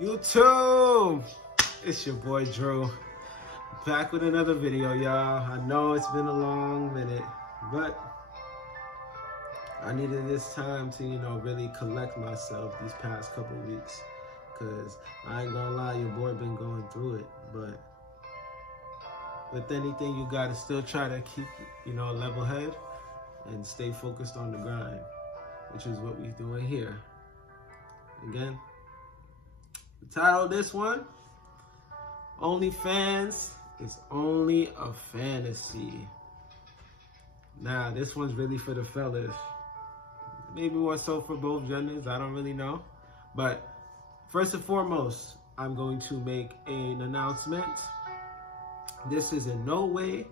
YouTube, it's your boy Drew, back with another video, y'all. I know it's been a long minute, but I needed this time to, really collect myself these past couple weeks, because I ain't gonna lie, your boy been going through it. But with anything, you gotta still try to keep, a level head and stay focused on the grind, which is what we doing here. Again, the title of this one, Onlyfans is only a fantasy. Now, this one's really for the fellas. Maybe more so for both genders, I don't really know. But first and foremost, I'm going to make an announcement. This is in no way,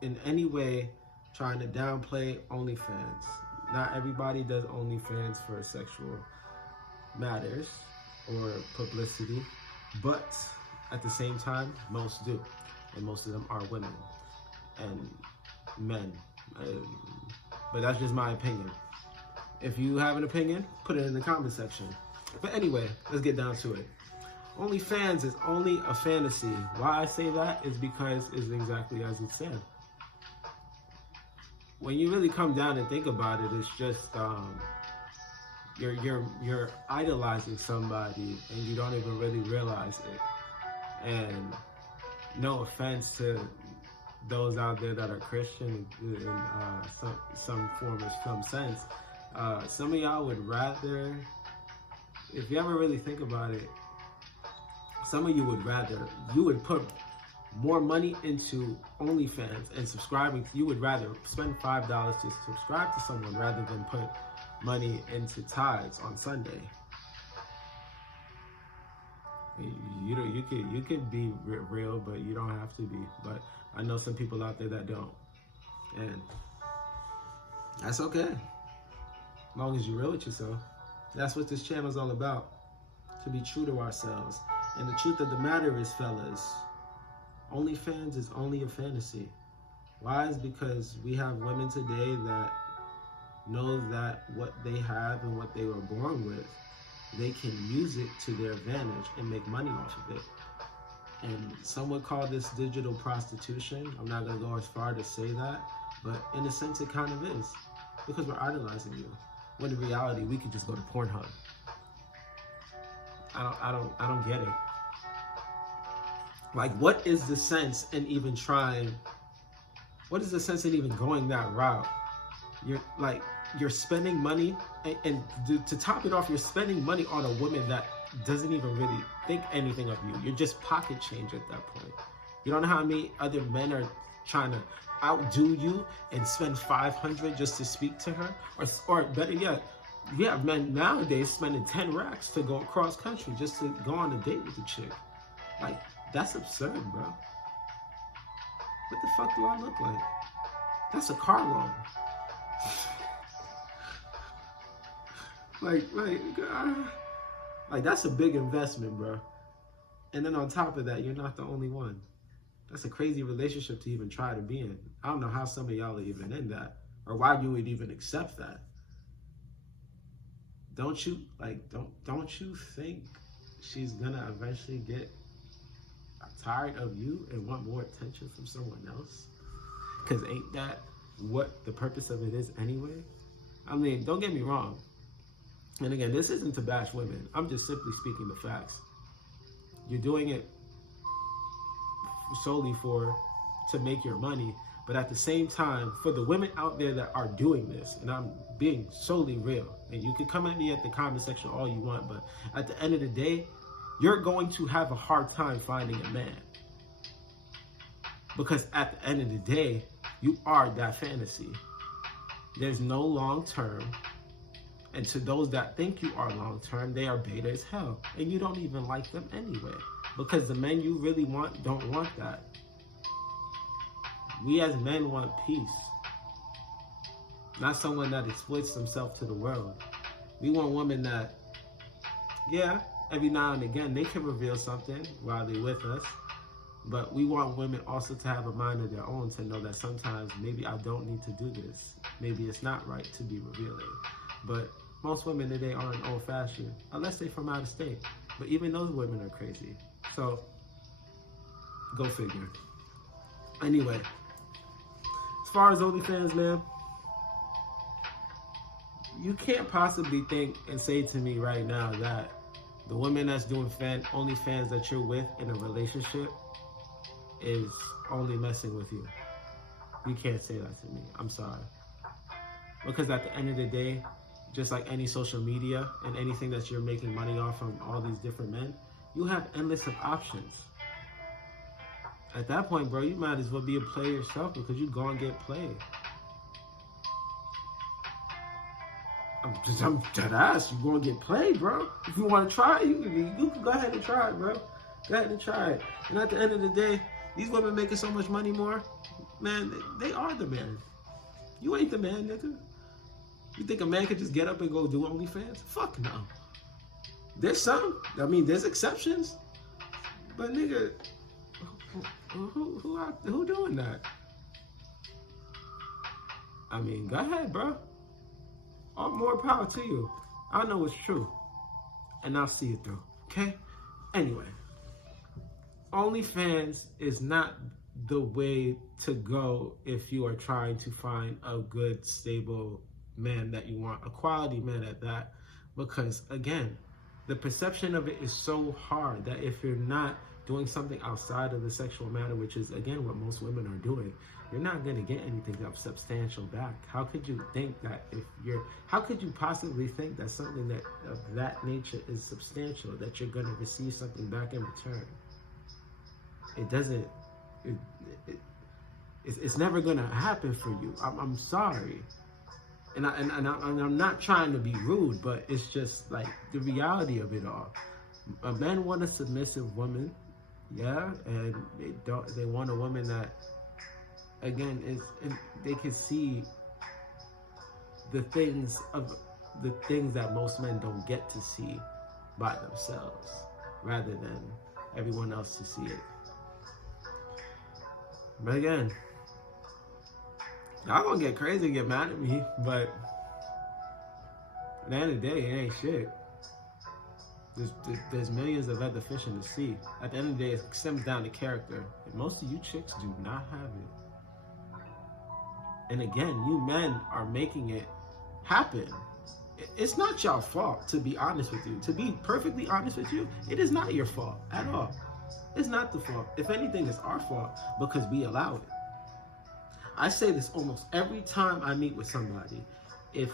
in any way, trying to downplay OnlyFans. Not everybody does OnlyFans for sexual matters or publicity, but at the same time, most do, and most of them are women and men. But that's just my opinion. If you have an opinion, put it in the comment section. But anyway, let's get down to it. OnlyFans is only a fantasy. Why I say that is because it's exactly as it said. When you really come down and think about it, it's just you're idolizing somebody and you don't even really realize it. And no offense to those out there that are Christian in some form or some sense, some of y'all would rather, if you ever really think about it, some of you would put more money into OnlyFans and subscribing. You would rather spend $5 to subscribe to someone rather than put money into tithes on Sunday. You could be real, but you don't have to be. But I know some people out there that don't, and that's okay. As long as you're real with yourself. That's what this channel is all about. To be true to ourselves. And the truth of the matter is, fellas, OnlyFans is only a fantasy. Why? Is because we have women today that know that what they have and what they were born with, they can use it to their advantage and make money off of it. And some would call this digital prostitution. I'm not going to go as far to say that, but in a sense it kind of is, because we're idolizing you, when in reality we could just go to Pornhub. I don't get it. Like, what is the sense in even trying? What is the sense in even going that route? You're spending money, and to top it off, you're spending money on a woman that doesn't even really think anything of you. You're just pocket change at that point. You don't know how many other men are trying to outdo you and spend $500 just to speak to her, or better yet, you have men nowadays spending 10 racks to go across country just to go on a date with a chick. Like, that's absurd, bro. What the fuck do I look like? That's a car loan. Like that's a big investment, bro. And then on top of that, you're not the only one. That's a crazy relationship to even try to be in. I don't know how some of y'all are even in that, or why you would even accept that. Don't you think she's gonna eventually get tired of you and want more attention from someone else? Because ain't that what the purpose of it is anyway? I mean, don't get me wrong. And again, this isn't to bash women. I'm just simply speaking the facts. You're doing it solely to make your money, but at the same time, for the women out there that are doing this, and I'm being solely real, and you can come at me at the comment section all you want, but at the end of the day, you're going to have a hard time finding a man. Because at the end of the day, you are that fantasy. There's no long term. And to those that think you are long term, they are beta as hell. And you don't even like them anyway. Because the men you really want don't want that. We as men want peace. Not someone that exploits themselves to the world. We want women that, yeah, every now and again, they can reveal something while they're with us. But we want women also to have a mind of their own, to know that sometimes maybe I don't need to do this. Maybe it's not right to be revealing. But most women today aren't old-fashioned, unless they're from out of state. But even those women are crazy. So, go figure. Anyway, as far as OnlyFans, man, you can't possibly think and say to me right now that the woman that's doing OnlyFans that you're with in a relationship is only messing with you. You can't say that to me. I'm sorry. Because at the end of the day, just like any social media and anything that you're making money off from all these different men, you have endless of options. At that point, bro, you might as well be a player yourself because you go and get played. I'm dead ass. You gonna get played, bro. If you want to try, you can go ahead and try it, bro. Go ahead and try it. And at the end of the day, these women making so much money more, man, they are the man. You ain't the man, nigga. You think a man could just get up and go do OnlyFans? Fuck no. There's some. I mean, there's exceptions. But nigga, who doing that? I mean, go ahead, bro. All more power to you. I know it's true. And I'll see it through. Okay? Anyway. OnlyFans is not the way to go if you are trying to find a good, stable man that you want. A quality man at that. Because, again, the perception of it is so hard that if you're not doing something outside of the sexual matter, which is, again, what most women are doing, you're not going to get anything of substantial back. How could you think that how could you possibly think that something that of that nature is substantial, that you're going to receive something back in return? It doesn't, it's never going to happen for you. I'm sorry. And I'm not trying to be rude, but it's just like the reality of it all. A man want a submissive woman, yeah, and they want a woman that, again, they can see the things that most men don't get to see by themselves, rather than everyone else to see it. But again, y'all gonna get crazy and get mad at me, but at the end of the day, it ain't shit. There's millions of other fish in the sea. At the end of the day, it stems down to character. And most of you chicks do not have it. And again, you men are making it happen. It's not your fault, to be honest with you. To be perfectly honest with you, it is not your fault at all. It's not the fault. If anything, it's our fault because we allow it. I say this almost every time I meet with somebody. If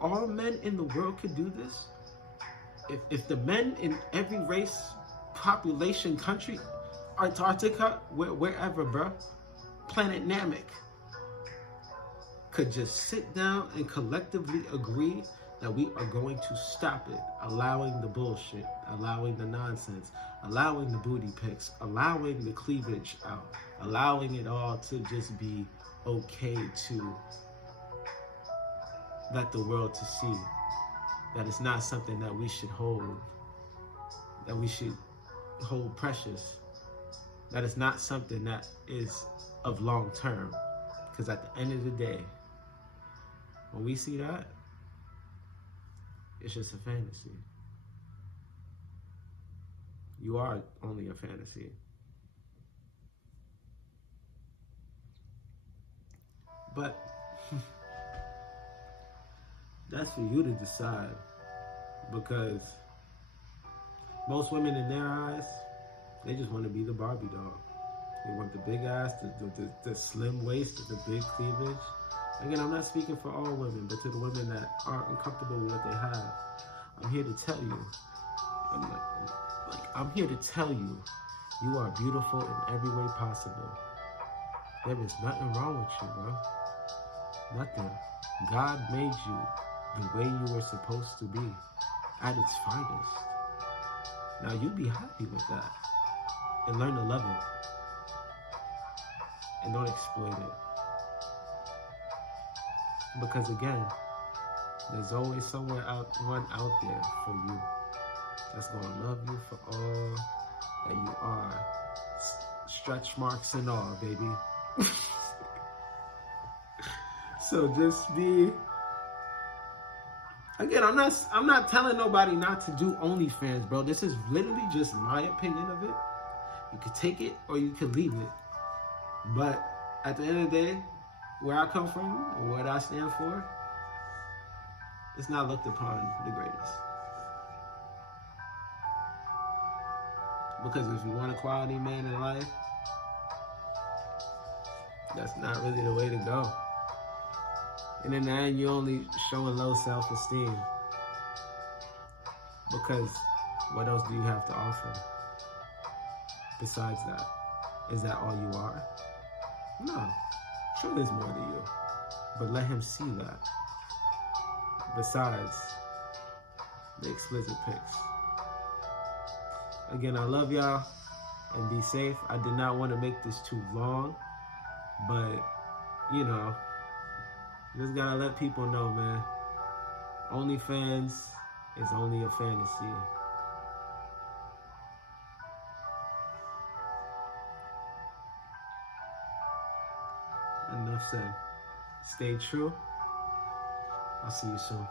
all men in the world could do this, if the men in every race, population, country, Antarctica, wherever, bro, planet Namek, could just sit down and collectively agree that we are going to stop it, allowing the bullshit, allowing the nonsense, allowing the booty pics, allowing the cleavage out, allowing it all to just be okay to let the world to see that it's not something that we should hold precious, that it's not something that is of long term. Because at the end of the day, when we see that, it's just a fantasy. You are only a fantasy. But that's for you to decide, because most women in their eyes, they just want to be the Barbie doll. They want the big ass, the slim waist, the big cleavage. Again, I'm not speaking for all women, but to the women that aren't uncomfortable with what they have, I'm here to tell you. I'm here to tell you, you are beautiful in every way possible. There is nothing wrong with you, bro. Nothing. God made you the way you were supposed to be, at its finest. Now you be happy with that, and learn to love it, and don't exploit it. Because again, there's always one out there for you that's gonna love you for all that you are, stretch marks and all, baby. So just be Again, I'm not telling nobody not to do OnlyFans, bro. This is literally just my opinion of it. You could take it or you could leave it. But at the end of the day, where I come from or what I stand for, it's not looked upon the greatest. Because if you want a quality man in life, that's not really the way to go. And in the end, you're only showing low self-esteem. Because what else do you have to offer besides that? Is that all you are? No. Sure, there's more to you. But let him see that. Besides the explicit pics. Again, I love y'all and be safe. I did not want to make this too long, but you know, just gotta let people know, man. OnlyFans is only a fantasy. Enough said. Stay true. I'll see you soon.